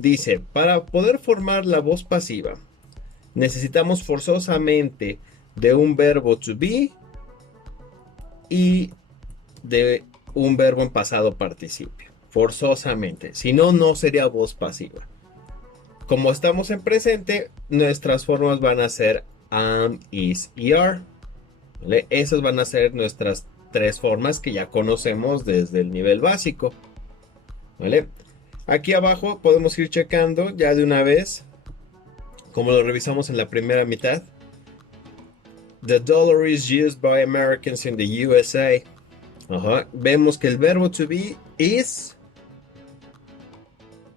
Dice, para poder formar la voz pasiva, necesitamos forzosamente de un verbo to be y de un verbo en pasado participio. Forzosamente. Si no, no sería voz pasiva. Como estamos en presente, nuestras formas van a ser am, is y are. ¿Vale? Esas van a ser nuestras tres formas que ya conocemos desde el nivel básico. ¿Vale? Aquí abajo podemos ir checando ya de una vez, como lo revisamos en la primera mitad. The dollar is used by Americans in the USA. Ajá. Vemos que el verbo to be is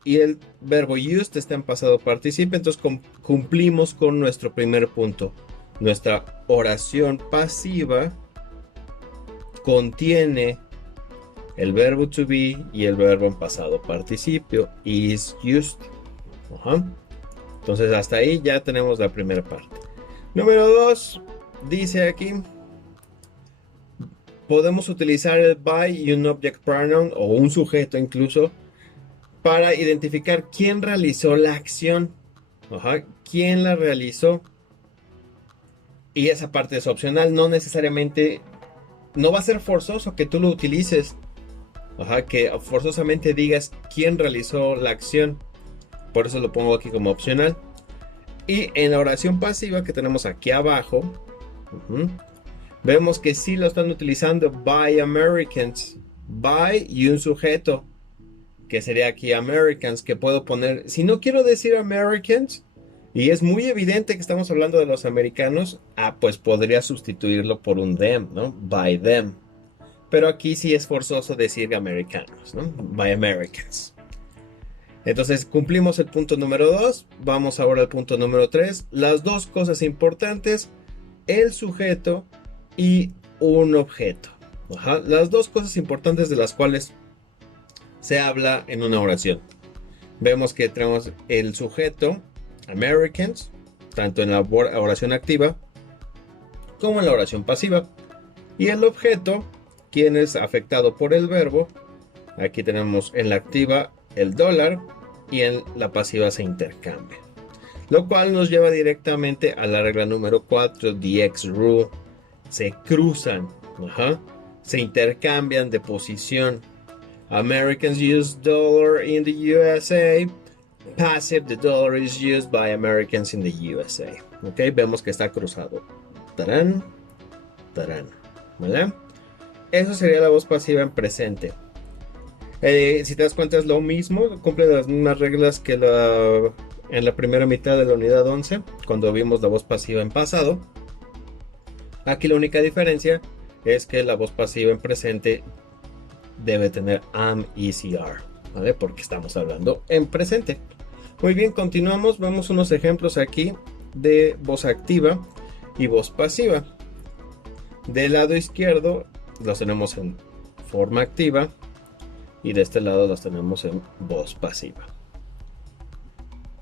y el verbo used está en pasado participio, entonces cumplimos con nuestro primer punto. Nuestra oración pasiva contiene el verbo to be y el verbo en pasado participio, is used. Ajá. Entonces hasta ahí ya tenemos la primera parte. Número 2, dice aquí, podemos utilizar el by y un object pronoun o un sujeto incluso para identificar quién realizó la acción. Ajá, quién la realizó. Y esa parte es opcional, no necesariamente, no va a ser forzoso que tú lo utilices. Ajá, que forzosamente digas quién realizó la acción. Por eso lo pongo aquí como opcional. Y en la oración pasiva que tenemos aquí abajo, vemos que sí lo están utilizando by Americans. By y un sujeto, que sería aquí Americans, que puedo poner, si no quiero decir Americans, y es muy evidente que estamos hablando de los americanos, pues podría sustituirlo por un them, ¿no? By them. Pero aquí sí es forzoso decir americanos, ¿no? By Americans. Entonces cumplimos el punto número 2. Vamos ahora al punto número 3. Las dos cosas importantes, el sujeto y un objeto. Ajá. Las dos cosas importantes de las cuales se habla en una oración. Vemos que tenemos el sujeto, Americans, tanto en la oración activa como en la oración pasiva. Y el objeto, quien es afectado por el verbo. Aquí tenemos en la activa el dólar y en la pasiva se intercambia. Lo cual nos lleva directamente a la regla número 4, the X rule. Se cruzan, se intercambian de posición. Americans use dollar in the USA. Passive, the dollar is used by Americans in the USA. Ok, vemos que está cruzado. Tarán, tarán. ¿Vale? Eso sería la voz pasiva en presente. Si te das cuenta es lo mismo, cumple las mismas reglas que en la primera mitad de la unidad 11, cuando vimos la voz pasiva en pasado. Aquí la única diferencia es que la voz pasiva en presente debe tener am, is y are, ¿vale? Porque estamos hablando en presente. Muy bien, continuamos, vamos a unos ejemplos aquí de voz activa y voz pasiva. Del lado izquierdo los tenemos en forma activa y de este lado los tenemos en voz pasiva.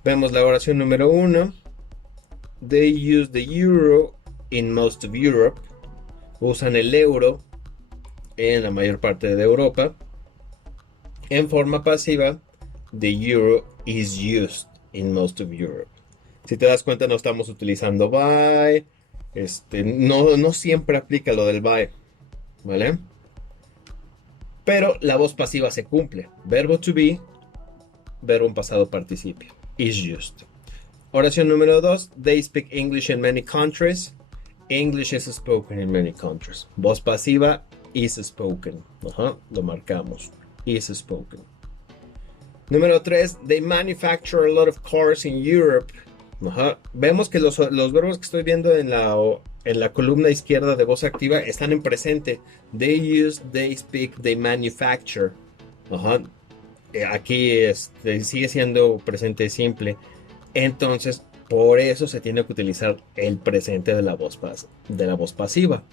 Vemos la oración número 1. They use the euro in most of Europe. Usan el euro en la mayor parte de Europa. En forma pasiva, the euro is used in most of Europe. Si te das cuenta, no estamos utilizando by. No siempre aplica lo del by, ¿vale? Pero la voz pasiva se cumple. Verbo to be, verbo en pasado participio. Is used. Oración número 2. They speak English in many countries. English is spoken in many countries. Voz pasiva, is spoken. Lo marcamos. Is spoken. Número 3. They manufacture a lot of cars in Europe. Vemos que los verbos que estoy viendo en la columna izquierda de voz activa están en presente. They use, they speak, they manufacture. Aquí sigue siendo presente simple. Entonces, por eso se tiene que utilizar el presente de la voz pasiva.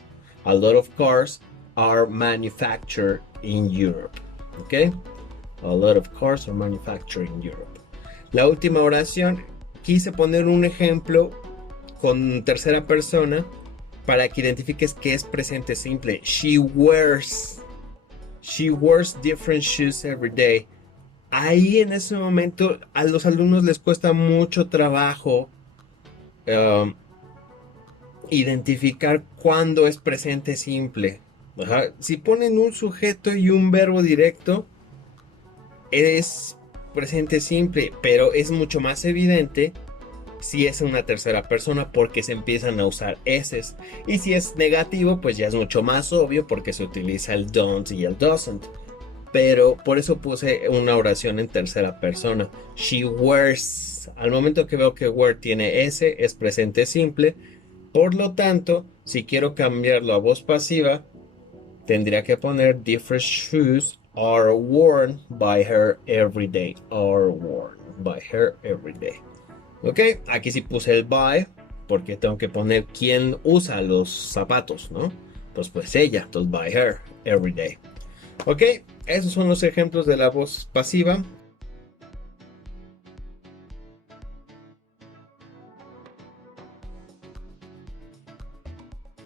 A lot of cars are manufactured in Europe. ¿Ok? A lot of cars are manufactured in Europe. La última oración, quise poner un ejemplo con tercera persona para que identifiques que es presente simple. She wears different shoes every day. ahí en ese momento a los alumnos les cuesta mucho trabajo um, identificar cuándo es presente simple. Ajá. Si ponen un sujeto y un verbo directo, es presente simple, pero es mucho más evidente si es una tercera persona porque se empiezan a usar eses. Y si es negativo, pues ya es mucho más obvio porque se utiliza el don't y el doesn't. Pero por eso puse una oración en tercera persona. She wears. Al momento que veo que wear tiene S, es presente simple. Por lo tanto, si quiero cambiarlo a voz pasiva, tendría que poner different shoes are worn by her every day. Are worn by her every day. Ok, aquí sí puse el by porque tengo que poner quién usa los zapatos, ¿no? Entonces, pues ella, entonces by her every day. Ok, esos son los ejemplos de la voz pasiva.